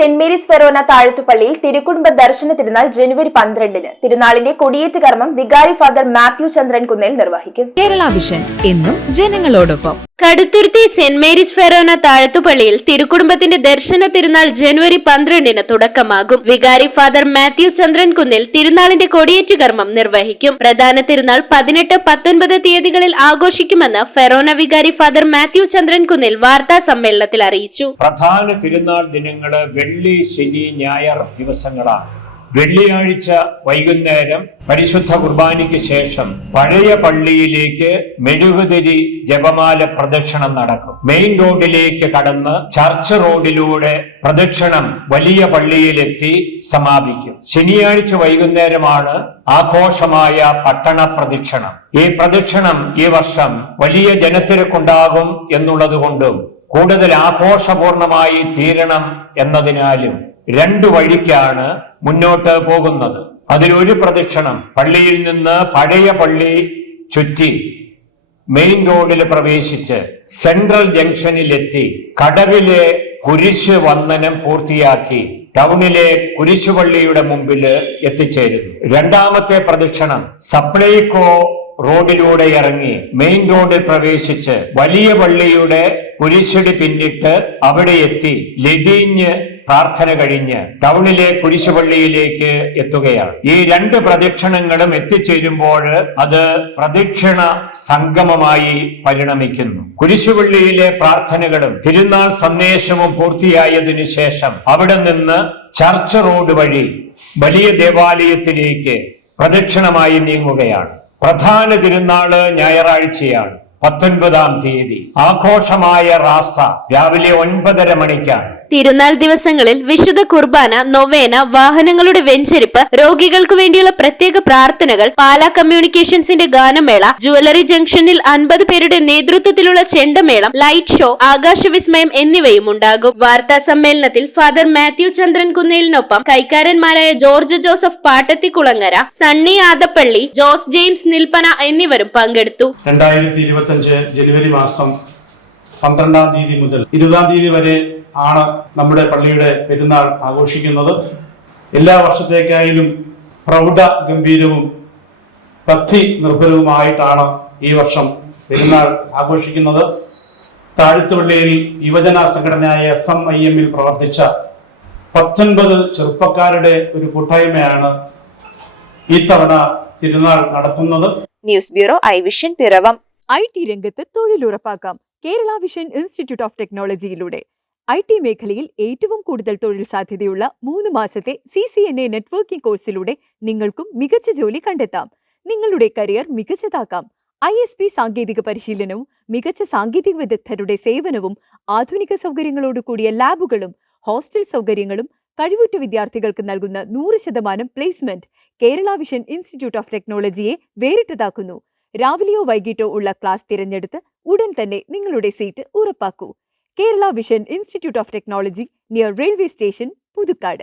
Saint Mary's Forane താഴത്തുപള്ളിയിൽ തിരുക്കുടുംബ ദർശന തിരുനാൾ ജനുവരി 12-ന്. തിരുനാളിന്റെ കൊടിയേറ്റ് കർമ്മം വികാരി ഫാദർ മാത്യു ചന്ദ്രൻ കുന്നേൽ നിർവഹിക്കും. കേരള വിഷൻ എന്നും ജനങ്ങളോടൊപ്പം. കടുത്തുരുത്തി സെന്റ് മേരീസ് ഫെറോന താഴത്തുപള്ളിയിൽ തിരുക്കുടുംബത്തിന്റെ ദർശന തിരുനാൾ ജനുവരി 12-ന് തുടക്കമാകും. വികാരി ഫാദർ മാത്യു ചന്ദ്രൻ കുന്നിൽ തിരുനാളിന്റെ കൊടിയേറ്റ് കർമ്മം നിർവഹിക്കും. പ്രധാന തിരുനാൾ 18, 19 തീയതികളിൽ ആഘോഷിക്കുമെന്ന് ഫെറോന വികാരി ഫാദർ മാത്യു ചന്ദ്രൻ കുന്നിൽ വാർത്താ സമ്മേളനത്തിൽ അറിയിച്ചു. പ്രധാന തിരുനാൾ ദിനങ്ങള് വെള്ളി, ശനി, ഞായർ ദിവസങ്ങളാണ്. വെള്ളിയാഴ്ച വൈകുന്നേരം പരിശുദ്ധ കുർബാനയ്ക്ക് ശേഷം പഴയ പള്ളിയിലേക്ക് മെഴുകുതിരി ജപമാല പ്രദക്ഷിണം നടക്കും. മെയിൻ റോഡിലേക്ക് കടന്ന് ചർച്ച് റോഡിലൂടെ പ്രദക്ഷിണം വലിയ പള്ളിയിലെത്തി സമാപിക്കും. ശനിയാഴ്ച വൈകുന്നേരമാണ് ആഘോഷമായ പട്ടണ പ്രദക്ഷിണം. ഈ പ്രദക്ഷിണം ഈ വർഷം വലിയ ജനത്തിരക്കുണ്ടാകും എന്നുള്ളതുകൊണ്ടും കൂടുതൽ ആഘോഷപൂർണമായി തീരണം എന്നതിനാലും 2 വഴിക്കാണ് മുന്നോട്ട് പോകുന്നത്. അതിലൊരു പ്രദക്ഷിണം പള്ളിയിൽ നിന്ന് പഴയ പള്ളി ചുറ്റി മെയിൻ റോഡിൽ പ്രവേശിച്ച് സെൻട്രൽ ജംഗ്ഷനിലെത്തി കടവിലെ കുരിശ് വന്ദനം പൂർത്തിയാക്കി ടൗണിലെ കുരിശുപള്ളിയുടെ മുമ്പിൽ എത്തിച്ചേരുന്നു. 2ാമത്തെ പ്രദക്ഷിണം സപ്ലൈകോ റോഡിലൂടെ ഇറങ്ങി മെയിൻ റോഡിൽ പ്രവേശിച്ച് വലിയ പള്ളിയുടെ കുരിശടി പിന്നിട്ട് അവിടെ എത്തി ലതിഞ്ഞ് പ്രാർത്ഥന കഴിഞ്ഞ് ടൗണിലെ കുരിശുപള്ളിയിലേക്ക് എത്തുകയാണ്. ഈ 2 പ്രദക്ഷിണങ്ങളും എത്തിച്ചേരുമ്പോൾ അത് പ്രദക്ഷിണ സംഗമമായി പരിണമിക്കുന്നു. കുരിശുപള്ളിയിലെ പ്രാർത്ഥനകളും തിരുനാൾ സന്ദേശവും പൂർത്തിയായതിനു ശേഷം അവിടെ നിന്ന് ചർച്ച് റോഡ് വഴി വലിയ ദേവാലയത്തിലേക്ക് പ്രദക്ഷിണമായി നീങ്ങുകയാണ്. പ്രധാന തിരുനാള് ഞായറാഴ്ചയാണ്, 19-ാം തീയതി. ആഘോഷമായ റാസ രാവിലെ 9:30 മണിക്കാണ്. തിരുനാൾ ദിവസങ്ങളിൽ വിശുദ്ധ കുർബാന, നൊവേന, വാഹനങ്ങളുടെ വെഞ്ചരിപ്പ്, രോഗികൾക്ക് വേണ്ടിയുള്ള പ്രത്യേക പ്രാർത്ഥനകൾ, പാലാ കമ്മ്യൂണിക്കേഷൻസിന്റെ ഗാനമേള, ജുവലറി ജംഗ്ഷനിൽ 50 പേരുടെ നേതൃത്വത്തിലുള്ള ചെണ്ടമേളം, ലൈറ്റ് ഷോ, ആകാശവിസ്മയം എന്നിവയും ഉണ്ടാകും. വാർത്താ സമ്മേളനത്തിൽ ഫാദർ മാത്യു ചന്ദ്രൻ കുന്നേലിനൊപ്പം കൈക്കാരന്മാരായ George Joseph Pattathikulangara, Sunny Adappally, Jose James Nilppana എന്നിവരും പങ്കെടുത്തു. 2025 ജനുവരി മാസം 12-ാം തീയതി മുതൽ 20-ാം തീയതി വരെ ആണ് നമ്മുടെ പള്ളിയുടെ പെരുന്നാൾ ആഘോഷിക്കുന്നത്. എല്ലാ വർഷത്തേക്കായാലും പ്രൗഢ ഗംഭീരവും ഭക്തി നിർഭരവുമായിട്ടാണ് ഈ വർഷം പെരുന്നാൾ ആഘോഷിക്കുന്നത്. താഴത്തുപള്ളിയിൽ യുവജന സംഘടനയായ SMIM പ്രവർത്തിച്ച 19 ചെറുപ്പക്കാരുടെ ഒരു കൂട്ടായ്മയാണ് ഈ തവണ തിരുനാൾ നടത്തുന്നത്. News bureau, I Vision, Piravam. IT രംഗത്ത് തൊഴിലുറപ്പാക്കാം കേരള വിഷൻ ഇൻസ്റ്റിറ്റ്യൂട്ട് ഓഫ് ടെക്നോളജിയിലൂടെ. IT മേഖലയിൽ ഏറ്റവും കൂടുതൽ തൊഴിൽ സാധ്യതയുള്ള 3 മാസത്തെ CCNA നെറ്റ്വർക്കിംഗ് കോഴ്സിലൂടെ നിങ്ങൾക്കും മികച്ച ജോലി കണ്ടെത്താം. നിങ്ങളുടെ കരിയർ മികച്ചതാക്കാം. ISP സാങ്കേതിക പരിശീലനവും മികച്ച സാങ്കേതിക വിദഗ്ധരുടെ സേവനവും ആധുനിക സൗകര്യങ്ങളോട് കൂടിയ ലാബുകളും ഹോസ്റ്റൽ സൗകര്യങ്ങളും കഴിവുറ്റ വിദ്യാർത്ഥികൾക്ക് നൽകുന്ന 100% placement Kerala Vision Institute of ടെക്നോളജിയെ വേറിട്ടതാക്കുന്നു. രാവിലെയോ വൈകിട്ടോ ഉള്ള ക്ലാസ് തിരഞ്ഞെടുത്ത് ഉടൻ തന്നെ നിങ്ങളുടെ സീറ്റ് ഉറപ്പാക്കൂ. Kerala Vision Institute of Technology, near railway station, Puthukkad.